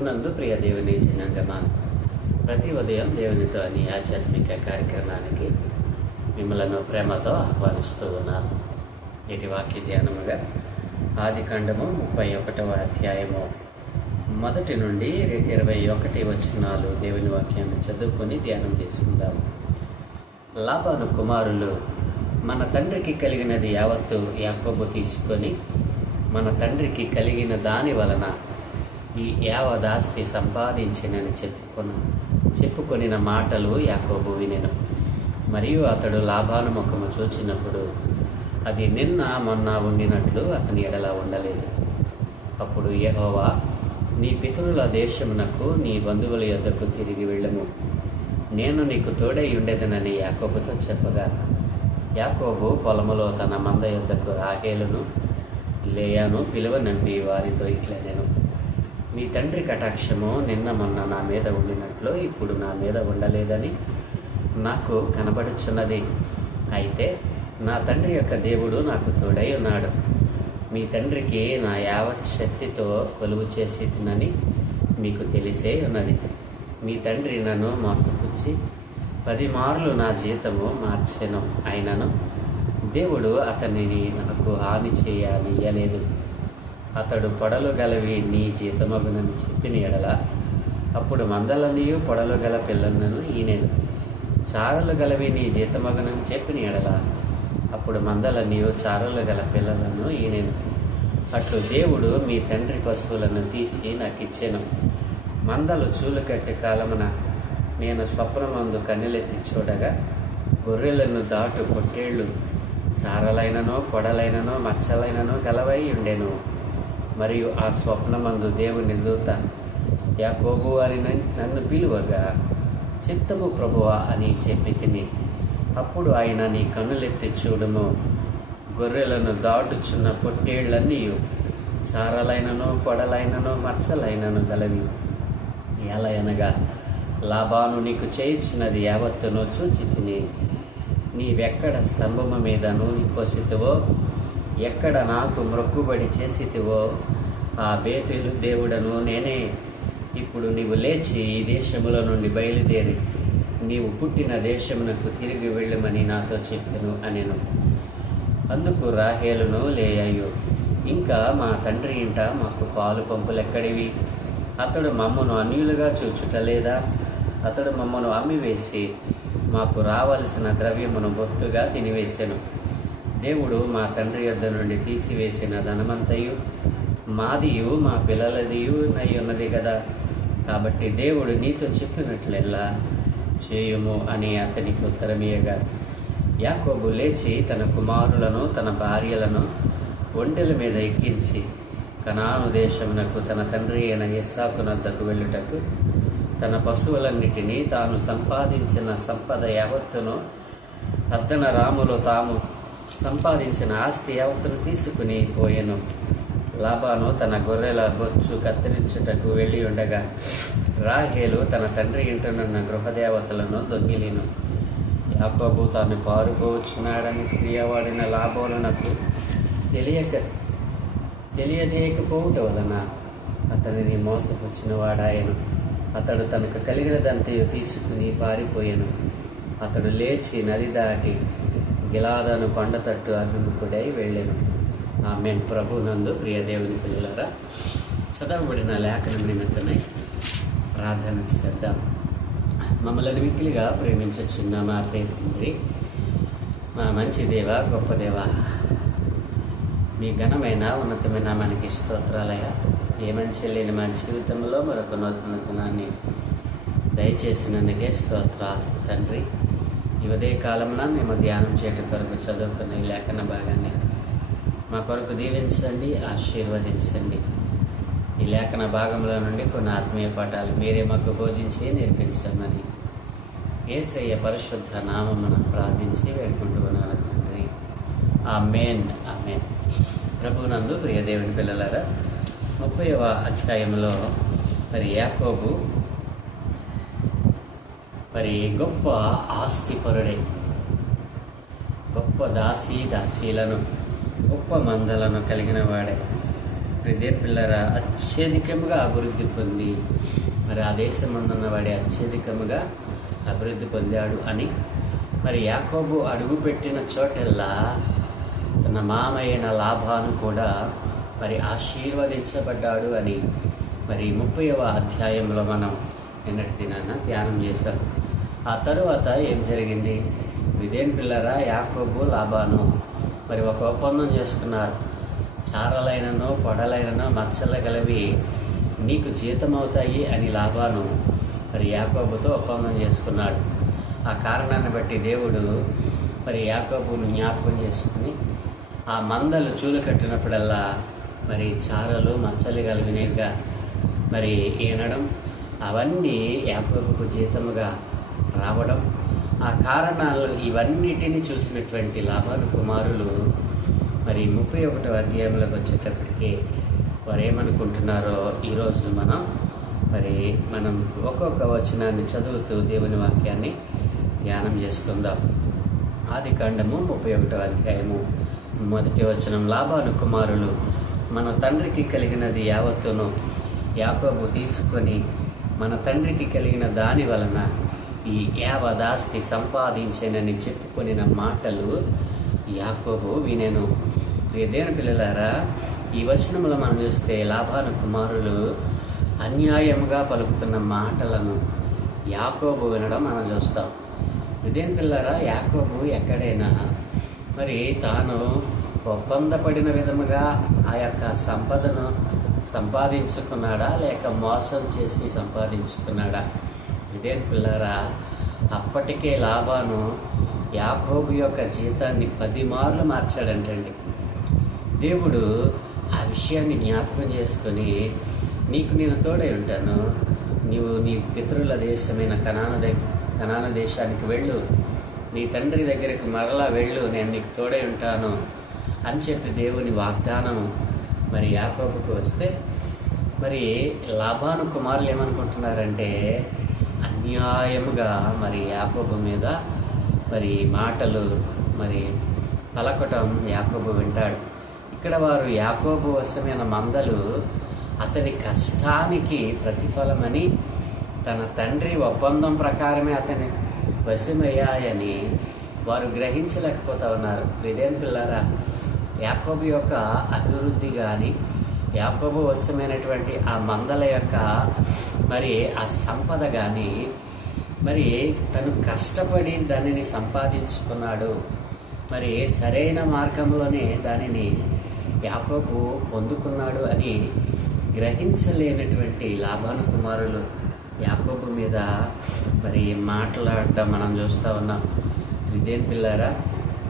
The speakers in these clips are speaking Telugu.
ప్రభునందు ప్రియ దేవుని జనాంగమా, ప్రతి ఉదయం దేవునితో అనే ఆధ్యాత్మిక కార్యక్రమానికి మిమ్మలను ప్రేమతో ఆహ్వానిస్తూ ఉన్నాను. నేటి వాక్య ధ్యానముగా ఆదికాండము 31వ అధ్యాయము 1 నుండి 21 వచనాలు దేవుని వాక్యాన్ని చదువుకొని ధ్యానం చేసుకుందాము. లాబాను కుమారులు మన తండ్రికి కలిగినది యావత్తు యాకోబు తీసుకొని మన తండ్రికి కలిగిన దాని వలన ఈ యావదాస్తి సంపాదించినని చెప్పుకొనిన మాటలు యాకోబు వినెను. మరియు అతడు లాబాను ముఖము చూచినప్పుడు అది నిన్న మొన్న ఉండినట్లు అతని ఎడల ఉండలేదు. అప్పుడు యెహోవా, నీ పితరుల దేశమునకు నీ బంధువుల యొద్దకు తిరిగి వెళ్ళము, నేను నీకు తోడై ఉండేదనని యాకోబుతో చెప్పగా, యాకోబు పొలములో తన మంద యొద్దకు రాహేలును లేయాను పిలువనంపి వారితో ఇట్లనెను, మీ తండ్రి కటాక్షము నిన్న మొన్న నా మీద ఉండినట్లు ఇప్పుడు నా మీద ఉండలేదని నాకు కనబడుచున్నది. అయితే నా తండ్రి యొక్క దేవుడు నాకు తోడై ఉన్నాడు. మీ తండ్రికి నా యావత్ శక్తితో కొలువు చేసి తినని మీకు తెలిసే ఉన్నది. మీ తండ్రి నన్ను మోసపుచ్చి 10 మార్లు నా జీతము మార్చెను. అయినను దేవుడు అతనిని నాకు హాని చేయనీయలేదు. అతడు పొడలు గలవి నీ జీతమగునని చెప్పిన ఎడల అప్పుడు మందలనియు పొడలు గల పిల్లలను ఈనెను. చారలు గలవి నీ జీతమగునని చెప్పిన ఎడల అప్పుడు మందలనియు చారలు గల పిల్లలను ఈనెను. అట్లు దేవుడు మీ తండ్రి పశువులను తీసి నాకు ఇచ్చెను. మందలు చూలు కట్టి కాలమున నేను స్వప్నమందు కన్నెలెత్తి చూడగా గొర్రెలను దాటు పొట్టేళ్లు చారలైననో కొడలైననో మచ్చలైననో గలవై ఉండెను. మరియు ఆ స్వప్నమందు దేవుని దూత యాకోబు అని నన్ను పిలువగా, చిత్తము ప్రభువా అని చెప్పి తిని, అప్పుడు ఆయన, నీ కన్నులెత్తి చూడుము, గొర్రెలను దాటుచున్న పొట్టేళ్లన్నీ చారలైనను పొడలైనను మచ్చలైనను గలవి. ఎలయనగా లాబాను నీకు చేయుచున్నది యావత్తును చూచి తిని, నీవెక్కడ స్తంభము మీద నూనె పోసితివో, ఎక్కడ నాకు మొక్కుబడి చేసితివో ఆ బేతేలు దేవుడను నేనే. ఇప్పుడు నీవు లేచి ఈ దేశములో నుండి బయలుదేరి నీవు పుట్టిన దేశమునకు తిరిగి వెళ్ళమని నాతో చెప్పెను అనెను. అందుకు రాహేలును లేయాయు, ఇంకా మా తండ్రి ఇంట మాకు పాలు పంపులెక్కడివి? అతడు మమ్మను అన్యులుగా చూచుటలేదా? అతడు మమ్మను అమ్మివేసి మాకు రావలసిన ద్రవ్యమును బొత్తుగా తినివేసెను. దేవుడు మా తండ్రి యొద్ద నుండి తీసివేసిన ధనమంతయు మాదియు మా పిల్లలదియు నయ్యున్నది కదా. కాబట్టి దేవుడు నీతో చెప్పినట్లెల్లా చేయుము అని అతనికి ఉత్తరమీయగా, యాకోబు లేచి తన కుమారులను తన భార్యలను ఒంటెల మీద ఎక్కించి కనాను దేశమునకు తన తండ్రి అయిన ఇస్సాకునొద్దకు వెళ్ళుటకు తన పశువులన్నిటినీ తాను సంపాదించిన సంపద యావత్తును అద్దన రాములు తాము సంపాదించిన ఆస్తి యావత్తును తీసుకుని పోయెను. లాబాను తన గొర్రెల బొచ్చు కత్తిరించుటకు వెళ్ళి ఉండగా రాహేలు తన తండ్రి ఇంటనున్న గృహదేవతలను దొంగిలిను. యాకోబు తాను పారుకోవచ్చున్నాడని స్త్రీయవాడిన లాబానునకు తెలియజేయకపోవుట వలన అతనిని మోసపుచ్చిన వాడాయను. అతడు తనకు కలిగినదంతయు తీసుకుని పారిపోయెను. అతడు లేచి నది దాటి గిలాదను కొండ తట్టు అభిముఖుడై వెళ్ళెను. ఆమేన్. ప్రభునందు ప్రియ దేవుని పిల్లలారా, చదవబడిన లేఖనం నిమిత్తమై ప్రార్థన చేద్దాం. మమ్మల్ని మిక్కిలిగా ప్రేమించుచున్న మా ప్రియ తండ్రి, మా మంచి దేవ, గొప్ప దేవ, మీ ఘనమైన ఉన్నతమైన మనకి స్తోత్రాలయ. ఏ మంచి లేని మా జీవితంలో మరొక నూతనతనాన్ని దయచేసినందుకే స్తోత్రాలు తండ్రి. ఈ ఉదయ కాలంలో మేము ధ్యానం చేయటం కొరకు చదువుకున్న ఈ లేఖన భాగాన్ని మా కొరకు దీవించండి, ఆశీర్వదించండి. ఈ లేఖన భాగంలో నుండి కొన్ని ఆత్మీయ పాఠాలు మీరే మాకు బోధించి నేర్పించమని యేసయ్య పరిశుద్ధ నామమున ప్రార్థించి వేడుకుంటూ ఉన్నాను తండ్రి. ఆమేన్, ఆమేన్. ప్రభునందు ప్రియ దేవుని పిల్లలారా, 30వ అధ్యాయంలో యాకోబు గొప్ప ఆస్తిపరుడే, గొప్ప దాసీలను గొప్ప మందలను కలిగిన వాడే. ప్రియ పిల్లరా అత్యధికముగా అభివృద్ధి పొంది మరి ఆ దేశమందున్న వాడి అత్యధికముగా అభివృద్ధి పొందాడు అని మరి యాకోబు అడుగుపెట్టిన చోటెల్లా తన మామయ్యన లాభాను కూడా మరి ఆశీర్వదించబడ్డాడు అని మరి 30వ అధ్యాయంలో మనం నిన్నటి దినాన ధ్యానం చేశాం. ఆ తరువాత ఏం జరిగింది? ఇదేం పిల్లరా, యాకోబు లాబాను మరి ఒక ఒప్పందం చేసుకున్నారు. చారలైనను పొడలైనను మచ్చలు గలవి నీకు జీతమవుతాయి అని లాబాను మరి యాకోబుతో ఒప్పందం చేసుకున్నాడు. ఆ కారణాన్ని బట్టి దేవుడు మరి యాకోబును జ్ఞాపకం చేసుకుని ఆ మందలు చూలు కట్టినప్పుడల్లా మరి చారలు మచ్చలు కలిగినవిగా మరి ఈనడం, అవన్నీ యాకోబుకు జీతముగా రావడం, ఆ కారణాలు ఇవన్నిటిని చూసినటువంటి లాబాను కుమారులు మరి 31వ అధ్యాయంలోకి వచ్చేటప్పటికి వారు ఏమనుకుంటున్నారో ఈరోజు మనం ఒక్కొక్క వచనాన్ని చదువుతూ దేవుని వాక్యాన్ని ధ్యానం చేసుకుందాం. ఆదికాండము 31వ అధ్యాయము 1వ వచనం. లాబాను కుమారులు మన తండ్రికి కలిగినది యావత్తును యాకోబు తీసుకొని మన తండ్రికి కలిగిన దాని వలన ఈ యావదాస్తి సంపాదించేనని చెప్పుకొనిన మాటలు యాకోబు వినెను. దేవుని పిల్లలారా, ఈ వచనంలో మనం చూస్తే లాబాను కుమారులు అన్యాయముగా పలుకుతున్న మాటలను యాకోబు వినడం మనం చూస్తాం. దేవుని పిల్లలారా, యాకోబు ఎక్కడైనా మరి తాను ఒప్పందపడిన విధముగా ఆ యొక్క సంపదను సంపాదించుకున్నాడా లేక మోసం చేసి సంపాదించుకున్నాడా? ఇదేం పిల్లరా, అప్పటికే లాబాను యాకోబు యొక్క జీతాన్ని 10 మార్లు మార్చాడంటండి. దేవుడు ఆ విషయాన్ని జ్ఞాపకం చేసుకొని, నీకు నేను తోడై ఉంటాను, నీవు నీ పితరుల దేశమైన కనాన దేశానికి వెళ్ళు, నీ తండ్రి దగ్గరికి మరలా వెళ్ళు, నేను నీకు తోడై ఉంటాను అని చెప్పి దేవుని వాగ్దానం మరి యాకోబుకు వస్తే, మరి లాబాను కుమారులు ఏమనుకుంటున్నారంటే అన్యాయముగా మరి యాకోబు మీద మరి మాటలు మరి పలకటం యాకోబు వింటాడు. ఇక్కడ వారు యాకోబు వశమైన మందలు అతని కష్టానికి ప్రతిఫలమని తన తండ్రి ఒప్పందం ప్రకారమే అతని వశమయ్యాయని వారు గ్రహించలేకపోతా ఉన్నారు. ఇదేం పిల్లరా, యాకోబు యొక్క అభివృద్ధి కానీ యాకోబు వశమైనటువంటి ఆ మందల యొక్క మరి ఆ సంపద కానీ మరి తను కష్టపడి దానిని సంపాదించుకున్నాడు, మరి సరైన మార్గంలోనే దానిని యాకోబు పొందుకున్నాడు అని గ్రహించలేనటువంటి లాబాను కుమారులు యాకోబు మీద మరి మాట్లాడడం మనం చూస్తూ ఉన్నాం. ఇదేం పిల్లరా,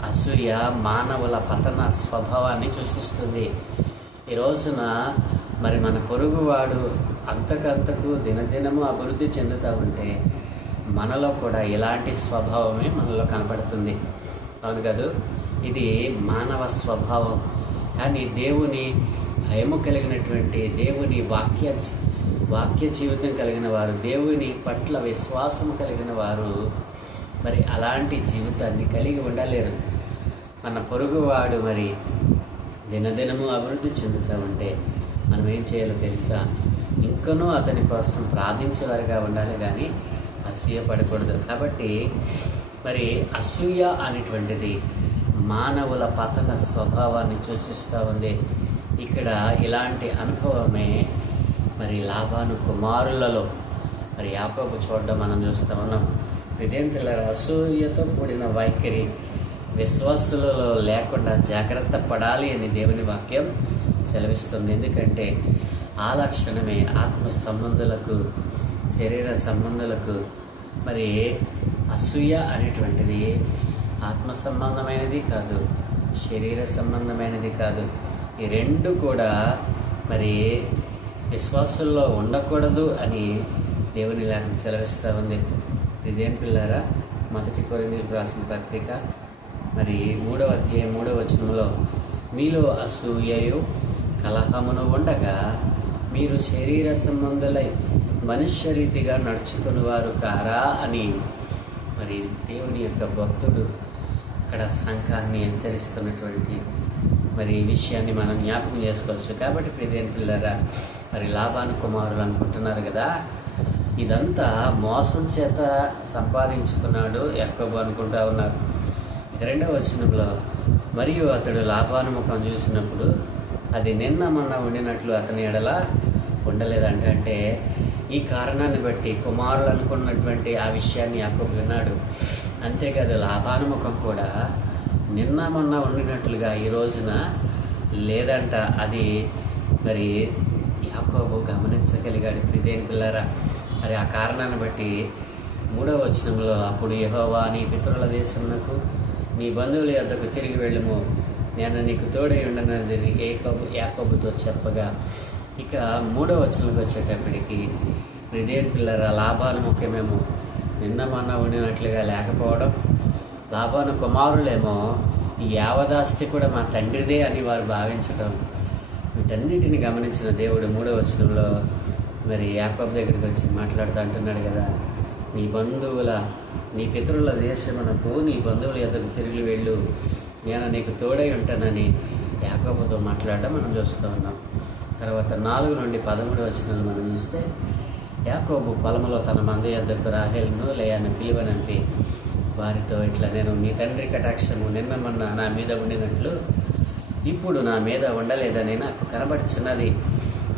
అసూయ మానవుల పతన స్వభావాన్ని సూచిస్తుంది. ఈ రోజున మరి మన పొరుగువాడు అంతకంతకు దినదినము అభివృద్ధి చెందుతూ ఉంటే మనలో కూడా ఇలాంటి స్వభావమే మనలో కనపడుతుంది. అవును కదా, ఇది మానవ స్వభావం. కానీ దేవుని భయము కలిగినటువంటి, దేవుని వాక్య జీవితం కలిగిన వారు, దేవుని పట్ల విశ్వాసం కలిగిన వారు మరి అలాంటి జీవితాన్ని కలిగి ఉండలేరు. మన పొరుగువాడు మరి దినదినము అభివృద్ధి చెందుతూ ఉంటే మనం ఏం చేయాలో తెలుసా? ఇంకనూ అతని కోసం ప్రార్థించేవారుగా ఉండాలి, కానీ అసూయ పడకూడదు. కాబట్టి మరి అసూయ అనేటువంటిది మానవుల పతన స్వభావాన్ని సూచిస్తూ ఉంది. ఇక్కడ ఇలాంటి అనుభవమే మరి లాబాను కుమారులలో మరి యాకోబు చూడడం మనం చూస్తూ ఉన్నాం. ఇదేం పిల్లల, అసూయతో కూడిన వైఖరి విశ్వాసులలో లేకుండా జాగ్రత్త పడాలి అని దేవుని వాక్యం సెలవిస్తుంది. ఎందుకంటే ఆ లక్షణమే ఆత్మ సంబంధులకు, శరీర సంబంధులకు మరి అసూయ అనేటువంటిది ఆత్మ సంబంధమైనది కాదు, శరీర సంబంధమైనది కాదు. ఈ రెండు కూడా మరి విశ్వాసుల్లో ఉండకూడదు అని దేవుని లేఖనం సెలవిస్తూ ఉంది. ఇదేం పిల్లారా, 1 కొరింథీయులకు రాసిన పత్రిక మరి 3వ అధ్యాయం 3వ వచనంలో, మీలో అసూయయు కలహమును ఉండగా మీరు శరీర సంబంధులై మనుష్య రీతిగా నడుచుకుని వారు కారా అని మరి దేవుని యొక్క భక్తుడు అక్కడ సంఘాన్ని హెచ్చరిస్తున్నటువంటి మరి ఈ విషయాన్ని మనం జ్ఞాపకం చేసుకోవచ్చు. కాబట్టి ప్రియమైన పిల్లరా, మరి లాబాను కుమారులు అనుకుంటున్నారు కదా, ఇదంతా మోసం చేత సంపాదించుకున్నాడు యాకోబు అనుకుంటా ఉన్నారు. రెండవ వచనంలో, మరియు అతడు లాబాను ముఖం చూసినప్పుడు అది నిన్న మొన్న ఉండినట్లు అతని ఎడల ఉండలేదంట. అంటే ఈ కారణాన్ని బట్టి కుమారులు అనుకున్నటువంటి ఆ విషయాన్ని యాకోబు విన్నాడు. అంతేకాదు లాబాను ముఖం కూడా నిన్న మొన్న ఉండినట్లుగా ఈ రోజున లేదంట. అది మరి యాకోబు గమనించగలిగాడు. ప్రియమైన పిల్లరా, మరి ఆ కారణాన్ని బట్టి 3వ వచనంలో, అప్పుడు యెహోవా నీ పితరుల దేశమునకు నీ బంధువుల యొద్దకు తిరిగి వెళ్ళుము, నేను నీకు తోడై ఉండనది యాకోబుతో చెప్పగా, ఇక 3వ వచనంకి వచ్చేటప్పటికి ప్రియమైన పిల్లరా, లాబాను ముఖ్యమేమో నిన్న మొన్న ఉండినట్లుగా లేకపోవడం, లాబాను కుమారులేమో ఈ యావదాస్తి కూడా మా తండ్రిదే అని వారు భావించడం, వీటన్నిటిని గమనించిన దేవుడు 3వ వచనంలో మరి యాకోబు దగ్గరికి వచ్చి మాట్లాడుతూ అంటున్నాడు కదా, నీ పితరుల దేశమునకు నీ బంధువుల యొద్దకు తిరిగి వెళ్ళు, నేను నీకు తోడై ఉంటానని యాకోబుతో మాట్లాడడం మనం చూస్తూ ఉన్నాం. తర్వాత 4 నుండి 13 వచనాలు మనం చూస్తే, యాకోబు పొలంలో తన మంద యొద్దకు రాహేలును లేయాను పిలువనంపి వారితో ఇట్లా, నేను నీ తండ్రి కటాక్షము నిన్న మొన్న నా మీద ఉండినట్లు ఇప్పుడు నా మీద ఉండలేదని నాకు కనబడుచున్నది.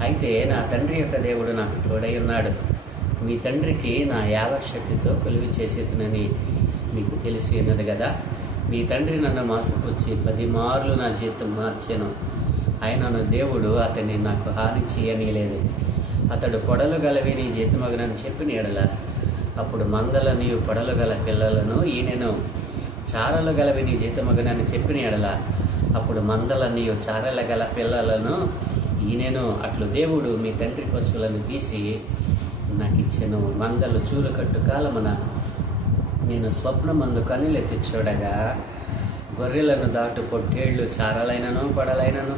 అయితే నా తండ్రి యొక్క దేవుడు నాకు తోడై ఉన్నాడు. మీ తండ్రికి నా యావశక్తితో కొలువి చేసేతునని మీకు తెలిసి ఉన్నది కదా. మీ తండ్రి నన్ను మోసపుచ్చి 10 మార్లు నా జీతం మార్చాను. ఆయనను దేవుడు అతన్ని నాకు హాని చేయనీయలేదు. అతడు పొడలు గలవి నీ జీతమగునని చెప్పిన ఎడల అప్పుడు మందలని పొడలు గల పిల్లలను ఈయనను, చారలు గలవి నీ జీతమగునని చెప్పిన ఎడల అప్పుడు మందలని చారల గల పిల్లలను ఈయనను. అట్లు దేవుడు మీ తండ్రి పశువులను తీసి నాకు ఇచ్చెను. మందలు చూలు కట్టు కాలమున నేను స్వప్నమందు కన్నులెత్తి చూడగా గొర్రెలను దాటు పొట్టేళ్లు చారలైనను పొడలైనను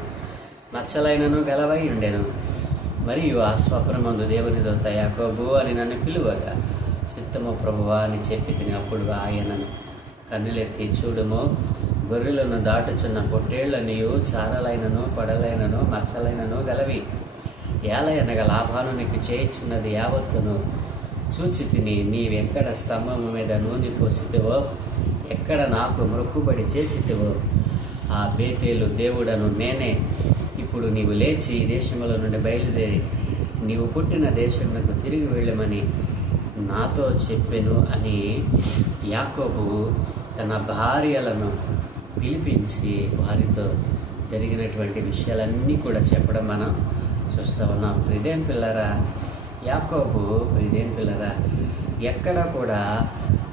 మచ్చలైనను గలవై ఉండెను. మరియు ఆ స్వప్నమందు దేవుని దూత యాకోబు అని నన్ను పిలువగా, చిత్తము ప్రభువా అని చెప్పి తిని, అప్పుడు ఆయనను కన్నులెత్తి చూడుము, గొర్రెలను దాటుచున్న పొట్టేళ్లనియు చారలైనను పొడలైనను మచ్చలైనను గలవి. ఏలయనగా లాభాను నీకు చేయించున్నది యావత్తును చూచి తిని, నీవెక్కడ స్తంభము మీద నూనె పోసితివో, ఎక్కడ నాకు మొక్కుబడి చేసితివో ఆ బేతేలు దేవుడను నేనే. ఇప్పుడు నీవు లేచి ఈ దేశముల నుండి బయలుదేరి నీవు పుట్టిన దేశమునకు తిరిగి వెళ్ళమని నాతో చెప్పెను అని యాకోబు తన భార్యలను పిలిపించి వారితో జరిగినటువంటి విషయాలన్నీ కూడా చెప్పడం మనం చూస్తూ ఉన్నాం. ప్రియమైన పిల్లరా, యాకోబు ఎక్కడ కూడా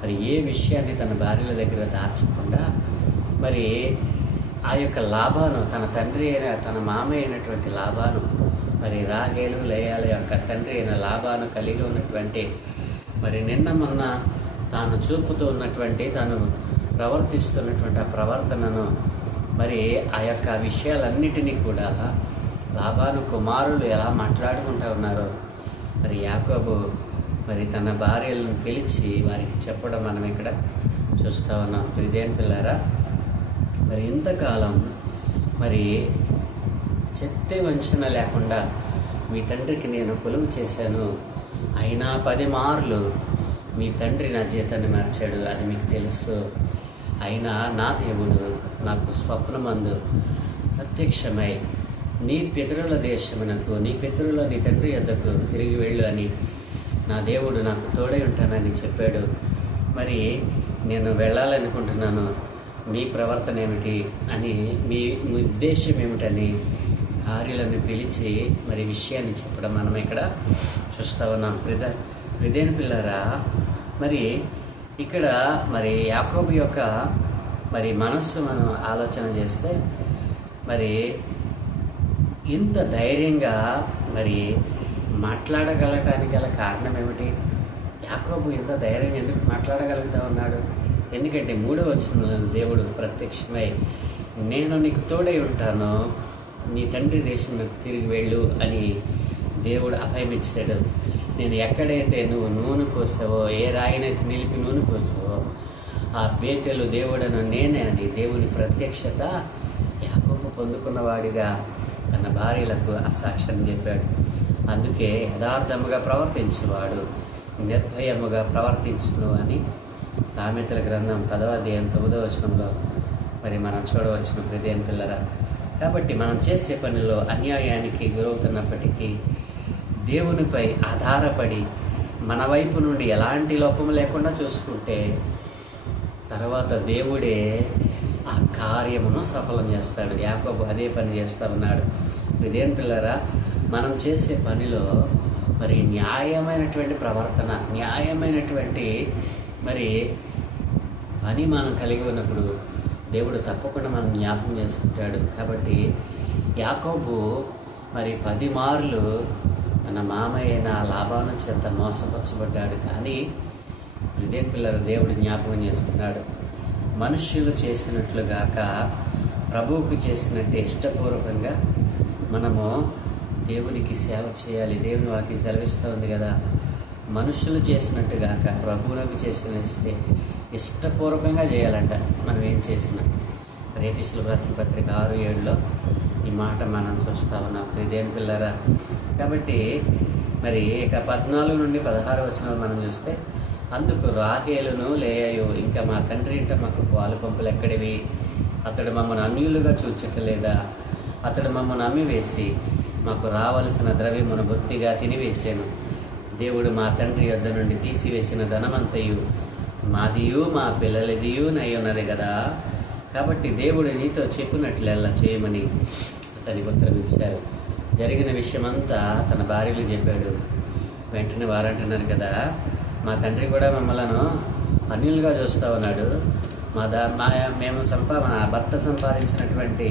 మరి ఏ విషయాన్ని తన భార్యల దగ్గర దాచకుండా మరి ఆ యొక్క లాభాను తన తండ్రి అయిన తన మామయ్య అయినటువంటి లాభాను, మరి రాహేలు లేయాల యొక్క తండ్రి అయిన లాభాను కలిగి ఉన్నటువంటి మరి నిన్న మొన్న తాను చూపుతూ ఉన్నటువంటి తాను ప్రవర్తిస్తున్నటువంటి ఆ ప్రవర్తనను మరి ఆ యొక్క విషయాలన్నిటినీ కూడా లాబాను కుమారులు ఎలా మాట్లాడుకుంటూ ఉన్నారో మరి యాకోబు మరి తన భార్యలను పిలిచి వారికి చెప్పడం మనం ఇక్కడ చూస్తూ ఉన్నాం. ప్రియమైన పిల్లారా, మరి ఇంతకాలం మరి చెత్తే వంచన లేకుండా మీ తండ్రికి నేను కొలువు చేశాను, అయినా 10 మార్లు మీ తండ్రి నా జీతాన్ని మార్చాడు, అది మీకు తెలుసు. అయినా నా దేవుడు నాకు స్వప్నమందు ప్రత్యక్షమై నీ పితరుల దేశమునకు నీ తండ్రి యొద్దకు తిరిగి వెళ్ళు అని నా దేవుడు నాకు తోడై ఉంటానని చెప్పాడు. మరి నేను వెళ్ళాలనుకుంటున్నాను, మీ ప్రవర్తన ఏమిటి అని, మీ ఉద్దేశం ఏమిటని భార్యలను పిలిచి మరి విషయాన్ని చెప్పడం మనం ఇక్కడ చూస్తూ ఉన్నాం. ప్రియమైన పిల్లరా, మరి ఇక్కడ మరి యాకోబు యొక్క మరి మనస్సు మనం ఆలోచన చేస్తే మరి ఇంత ధైర్యంగా మరి మాట్లాడగలటానికి గల కారణం ఏమిటి? యాకోబు ఇంత ధైర్యంగా ఎందుకు మాట్లాడగలుగుతా ఉన్నాడు? ఎందుకంటే 3వ వచనంలో దేవుడు ప్రత్యక్షమై నేను నీకు తోడై ఉంటాను, నీ తండ్రి దేశంలోకి తిరిగి వెళ్ళు అని దేవుడు అభయమిచ్చాడు. నేను ఎక్కడైతే నువ్వు నూనె పోసావో, ఏ రాయినైతే నిలిపి నూనె పోసావో ఆ బేతేలు దేవుడను నేనే అని దేవుని ప్రత్యక్షత యాకోబు పొందుకున్నవాడిగా తన భార్యలకు ఆ సాక్ష్యాన్ని చెప్పాడు. అందుకే యథార్థముగా ప్రవర్తించువాడు నిర్భయముగా ప్రవర్తించును అని సామెతల గ్రంథం 10వ అధ్యాయం 9వ వచనంలో మరి మనం చూడవచ్చును ప్రియమైన పిల్లరా. కాబట్టి మనం చేసే పనిలో అన్యాయానికి గురవుతున్నప్పటికీ దేవునిపై ఆధారపడి మన వైపు నుండి ఎలాంటి లోపం లేకుండా చూసుకుంటే తర్వాత దేవుడే ఆ కార్యమును సఫలం చేస్తాడు. యాకోబు అదే పని చేస్తూ ఉన్నాడు. ప్రియమైన పిల్లరా, మనం చేసే పనిలో మరి న్యాయమైనటువంటి ప్రవర్తన, న్యాయమైనటువంటి మరి పని మనం కలిగి ఉన్నప్పుడు దేవుడు తప్పకుండా మనం జ్ఞాపకం చేసుకుంటాడు. కాబట్టి యాకోబు మరి 10 మార్లు తన మామయ్యన లాభాను చేత మోసపరచబడ్డాడు. కానీ ప్రియమైన పిల్లలు, దేవుడు జ్ఞాపకం చేసుకున్నాడు. మనుష్యులు చేసినట్లుగాక ప్రభువుకు చేసినట్టే ఇష్టపూర్వకంగా మనము దేవునికి సేవ చేయాలి. దేవుని వాక్యం సెలవిస్తూ ఉంది కదా, మనుషులు చేసినట్టుగాక ప్రభువులకు చేసినట్టే ఇష్టపూర్వకంగా చేయాలంట మనం ఏం చేసినా. ఎఫెసీయులకు రాసిన పత్రిక 6:7లో ఈ మాట మనం చూస్తూ ఉన్నాం ప్రియమైన పిల్లరా. కాబట్టి మరి ఇక 14 నుండి 16 వచనాలు మనం చూస్తే, అందుకు రాహేలును లేయాయు ఇంకా మా తండ్రి ఇంట మాకు పాలు పంపులు ఎక్కడివి? అతడు మమ్మల్ని అన్యులుగా చూచటలేదా? అతడు మమ్మల్ని అమ్మివేసి మాకు రావలసిన ద్రవ్యమును బొత్తిగా తినివేశాను. దేవుడు మా తండ్రి యొద్ద నుండి తీసివేసిన ధనమంతయు మాదియు మా పిల్లలదియు నయ్యున్నది కదా. కాబట్టి దేవుడు నీతో చెప్పినట్లెల్లా చేయమని అతనికి ఉత్తరం ఇచ్చారు. జరిగిన విషయమంతా తన భార్యలు చెప్పాడు. వెంటనే వారంటున్నారు కదా, మా తండ్రి కూడా మమ్మలను అన్యులుగా చూస్తూ ఉన్నాడు. మా భర్త సంపాదించినటువంటి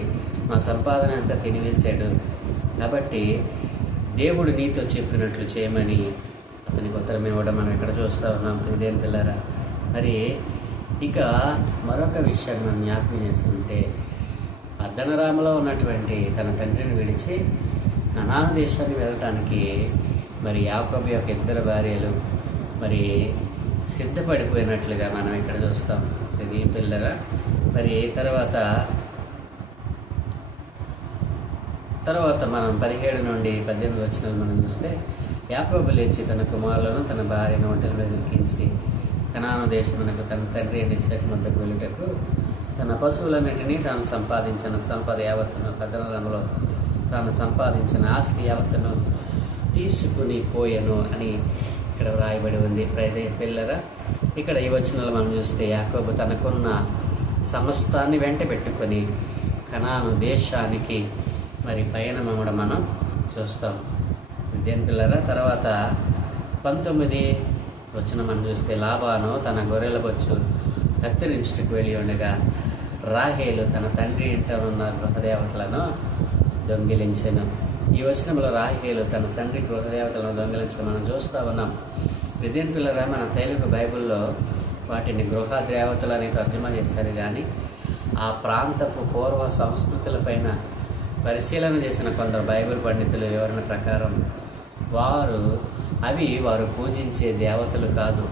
మా సంపాదన అంతా తినివేశాడు. కాబట్టి దేవుడు నీతో చెప్పినట్లు చేయమని అతనికి ఉత్తరం ఇవ్వడం మనం ఇక్కడ చూస్తూ ఉన్నాం ప్రియమైన పిల్లరా. మరి ఇక మరొక విషయాన్ని మనం జ్ఞాపకం చేసుకుంటే, పద్దనరాములో ఉన్నటువంటి తన తండ్రిని విడిచి కనాను దేశానికి వెళ్ళటానికి మరి యాకోబు యొక్క 2 భార్యలు మరి సిద్ధపడిపోయినట్లుగా మనం ఇక్కడ చూస్తాం ఇది పిల్లరా. మరి తర్వాత మనం 17 నుండి 18 వచనాలు మనం చూస్తే, యాకోబు లేచి తన కుమారులను తన భార్యను ఒంటెల మీద ఎక్కించి కనాను దేశమునకు తన తండ్రి ఇస్సాకు వద్దకు వెళ్ళుటకు తన పశువులన్నిటినీ తాను సంపాదించిన సంపద యావత్తును, పద్దనరాములో తాను సంపాదించిన ఆస్తి యావత్తును తీసుకుని పోయెను అని ఇక్కడ వ్రాయబడి ఉంది పిల్లరా. ఇక్కడ ఈ వచనాలు మనం చూస్తే యాకోబు తనకున్న సమస్తాన్ని వెంట పెట్టుకొని కనాను దేశానికి మరి పయనమవడం మనం చూస్తాం విద్యాన్ పిల్లరా. తర్వాత 19 వచనం మనం చూస్తే, లాబాను తన గొర్రెల బొచ్చు కత్తిరించుటకు వెళ్ళి ఉండగా రాహేలు తన తండ్రి ఇంట ఉన్న గృహదేవతలను దొంగిలించెను. ఈ వచనంలో రాహేలు తన తండ్రి గృహదేవతలను దొంగిలించడం మనం చూస్తూ ఉన్నాం విద్యాన్ పిల్లరా. మన తెలుగు బైబిల్లో వాటిని గృహదేవతలని తర్జుమా చేశారు. కానీ ఆ ప్రాంతపు పూర్వ సంస్కృతులపైన పరిశీలన చేసిన కొందరు బైబిల్ పండితుల వివరణ ప్రకారం వారు పూజించే దేవతలు కాదు.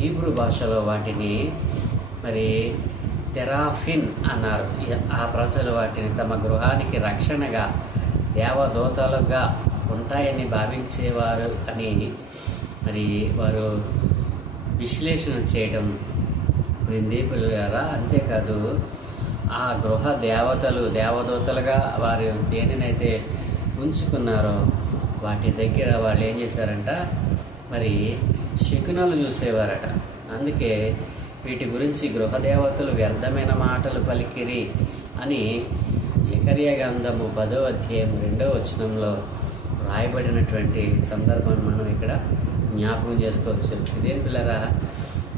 హీబ్రూ భాషలో వాటిని మరి తెరాఫిన్ అన్నారు. ఆ ప్రజలు వాటిని తమ గృహానికి రక్షణగా దేవదూతలుగా ఉంటాయని భావించేవారు అని మరి వారు విశ్లేషణ చేయడం ప్రిందీపులుగా. అంతేకాదు ఆ గృహ దేవదూతలుగా వారు దేనినైతే ఉంచుకున్నారో వాటి దగ్గర వాళ్ళు ఏం చేశారంట, మరి శకునాలు చూసేవారట. అందుకే వీటి గురించి గృహదేవతలు వ్యర్థమైన మాటలు పలికిరి అని జకర్యా గ్రంథము 10వ అధ్యాయం 2వ వచనంలో రాయబడినటువంటి సందర్భాన్ని మనం ఇక్కడ జ్ఞాపకం చేసుకోవచ్చు. ఇదే పిల్లరా,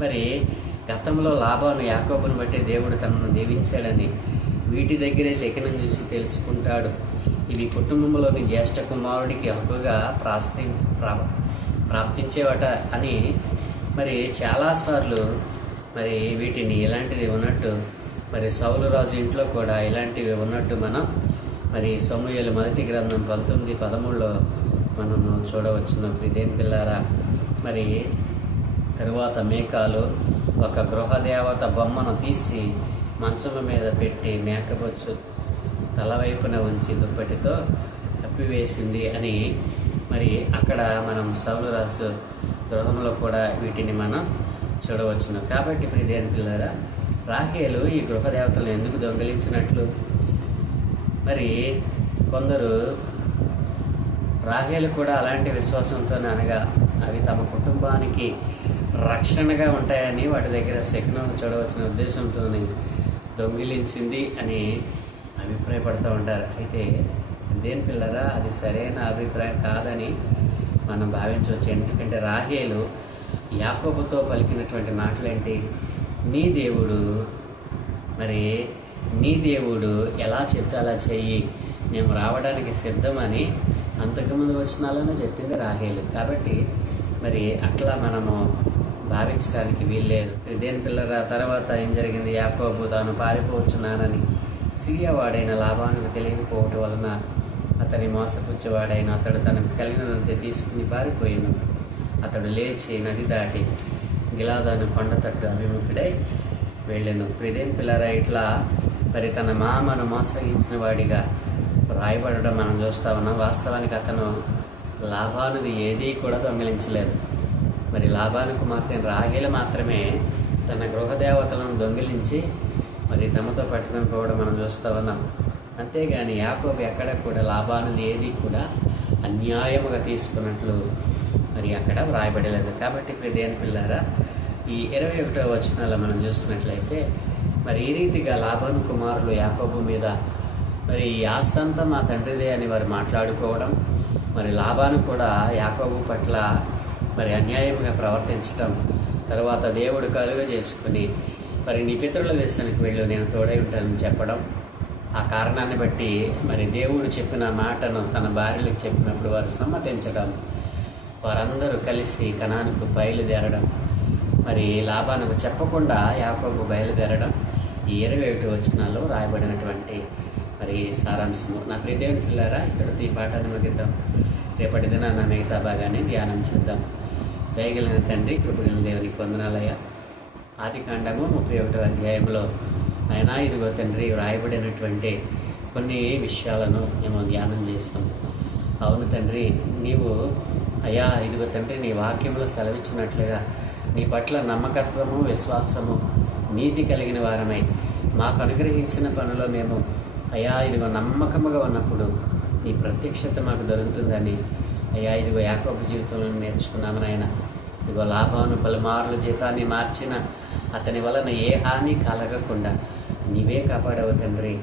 మరి గతంలో లాబాను యాకోబును బట్టి దేవుడు తనను దీవించాడని వీటి దగ్గరే శకునం చూసి తెలుసుకుంటాడు. ఇవి కుటుంబంలోని జ్యేష్ఠ కుమారుడికి హక్కుగా ప్రాప్తించేవట అని మరి చాలాసార్లు మరి వీటిని ఇలాంటిది ఉన్నట్టు మరి సౌలు రాజు ఇంట్లో కూడా ఇలాంటివి ఉన్నట్టు మనం మరి సమూయేలు 1 గ్రంథం 19:13లో మనము చూడవచ్చును ప్రియమైన పిల్లారా. మరి తరువాత మేకాలు ఒక గృహదేవత బొమ్మను తీసి మంచం మీద పెట్టి మేకపోచ్చు తల వైపున ఉంచి దుప్పటితో కప్పివేసింది అని మరి అక్కడ మనం సౌలు రాజు గృహంలో కూడా వీటిని మనం చూడవచ్చును. కాబట్టి ఇప్పుడు దేవుని పిల్లరా, రాహేలు ఈ గృహదేవతలను ఎందుకు దొంగిలించినట్లు? మరి కొందరు రాహేలు కూడా అలాంటి విశ్వాసంతో అనగా అవి తమ కుటుంబానికి రక్షణగా ఉంటాయని వాటి దగ్గర శకునం చూడవచ్చిన ఉద్దేశంతో దొంగిలించింది అని అభిప్రాయపడుతూ ఉంటారు. అయితే దేని పిల్లరా, అది సరైన అభిప్రాయం కాదని మనం భావించవచ్చు. ఎందుకంటే రాహేలు యాకోబుతో పలికినటువంటి మాటలేంటి? నీ దేవుడు ఎలా చెప్తే అలా చెయ్యి, మేము రావడానికి సిద్ధమని అంతకుముందు వచనాలను చెప్పింది రాహేలు. కాబట్టి మరి అట్లా మనము భావించడానికి వీల్లేదు. దేని పిల్లరా, తర్వాత ఏం జరిగింది? యాకోబు తాను పారిపోవచ్చున్నానని సిరియవాడైన లాబానుకు తెలియకపోవటం వలన అతని మోసపుచ్చేవాడైన అతడు తనకు కలిగినంతే తీసుకుని పారిపోయాను. అతడు లేచి నది దాటి గిలాదాను కొండ తట్టు అభిముఖుడై వెళ్ళాను. ప్రిదేన్ పిల్లరా, ఇట్లా మరి తన మామను మోసగించిన వాడిగా రాయబడడం మనం చూస్తా ఉన్నాం. వాస్తవానికి అతను లాబానుది ఏదీ కూడా దొంగిలించలేదు. మరి లాబాను కుమార్తె రాహేలు మాత్రమే తన గృహదేవతలను దొంగిలించి మరి తమతో పట్టుకొని పోవడం మనం చూస్తూ ఉన్నాం. అంతేగాని యాకోబు ఎక్కడ కూడా లాబానుది ఏది కూడా అన్యాయముగా తీసుకున్నట్లు మరి అక్కడ వ్రాయబడలేదు. కాబట్టి ప్రియదేని పిల్లారా, ఈ 21వ వచనాల్లో మనం చూసినట్లయితే మరి ఈ రీతిగా లాబాను కుమారులు యాకోబు మీద మరి ఈ ఆస్తంతా మా తండ్రిదే అని వారు మాట్లాడుకోవడం, మరి లాబాను కూడా యాకోబు పట్ల మరి అన్యాయముగా ప్రవర్తించటం, తర్వాత దేవుడు కలుగ చేసుకుని మరి నీ పితరుల దేశానికి వెళ్ళు, నేను తోడై ఉంటానని చెప్పడం, ఆ కారణాన్ని బట్టి మరి దేవుడు చెప్పిన మాటను తన భార్యలకు చెప్పినప్పుడు వారు సమ్మతించడం, వారందరూ కలిసి కనానుకు బయలుదేరడం, మరి లాబానుకు చెప్పకుండా యాకోబు బయలుదేరడం ఈ 21 వచనాల్లో రాయబడినటువంటి మరి సారాంశము. నా ప్రియ దేవుని పిల్లారా, ఇక్కడితో ఈ పాఠాన్ని ముగిద్దాం. రేపటి దినాన మిగతా భాగాన్ని ధ్యానం చేద్దాం. దయగలిగిన తండ్రి, కృపగలిగిన దేవునికి వందనాలయ్యా. ఆదికాండము 31వ అధ్యాయంలో అయినా ఇదిగో తండ్రి వ్రాయబడినటువంటి కొన్ని విషయాలను మేము ధ్యానం చేస్తాం. అవును తండ్రి, నీవు అయ్యా ఇదిగో తండ్రి నీ వాక్యంలో సెలవిచ్చినట్లుగా నీ పట్ల నమ్మకత్వము, విశ్వాసము, నీతి కలిగిన వారమై మాకు అనుగ్రహించిన పనులో మేము అయ్యా ఇదిగో నమ్మకముగా ఉన్నప్పుడు నీ ప్రత్యక్షత మాకు దొరుకుతుందని అయ్యా ఇదిగో యాకోబు జీవితంలో నేర్చుకున్నాము నాయన. ఇదిగో లాబాను పలుమార్లు జీతాన్ని మార్చిన అతని వలన ఏ హాని కలగకుండా నీవే కాపాడవు తండ్రి.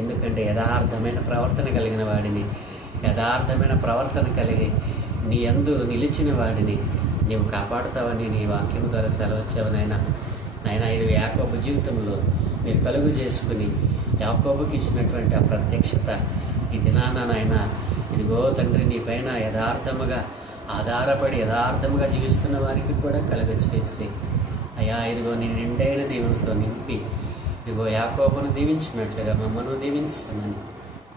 ఎందుకంటే యథార్థమైన ప్రవర్తన కలిగిన వాడిని, యథార్థమైన ప్రవర్తన కలిగి నీ యందు నిలిచిన వాడిని నీవు కాపాడుతావని నీ వాక్యం ద్వారా సెలవచ్చావునైనా. ఆయన ఇది యాకోబు జీవితంలో మీరు కలుగు చేసుకుని యాకోబుకి ఇచ్చినటువంటి ఆ ప్రత్యక్షత ఈ దినాన నాయన ఇదిగో తండ్రి నీ పైన యథార్థముగా ఆధారపడి యథార్థముగా జీవిస్తున్న వారికి కూడా కలుగ చేసి అయ్యా ఇదిగో నీ నిండైన దీవులతో నింపి ఇదిగో యాకోబును దీవించినట్లుగా మమ్మను దీవించమని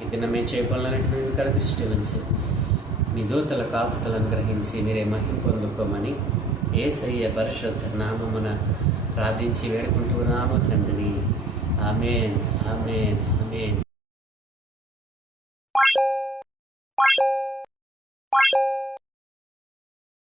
ఈ దిన మేము చేయపనులన్నింటినీ ఇక్కడ దృష్టి ఉంచి మీ దూతల కాపుతలను గ్రహించి మీరే మహిమ పొందుకోమని యేసయ్య పరిశుద్ధ నామమున ప్రార్థించి వేడుకుంటున్నాము తండ్రి. ఆమేన్, ఆమేన్, ఆమేన్.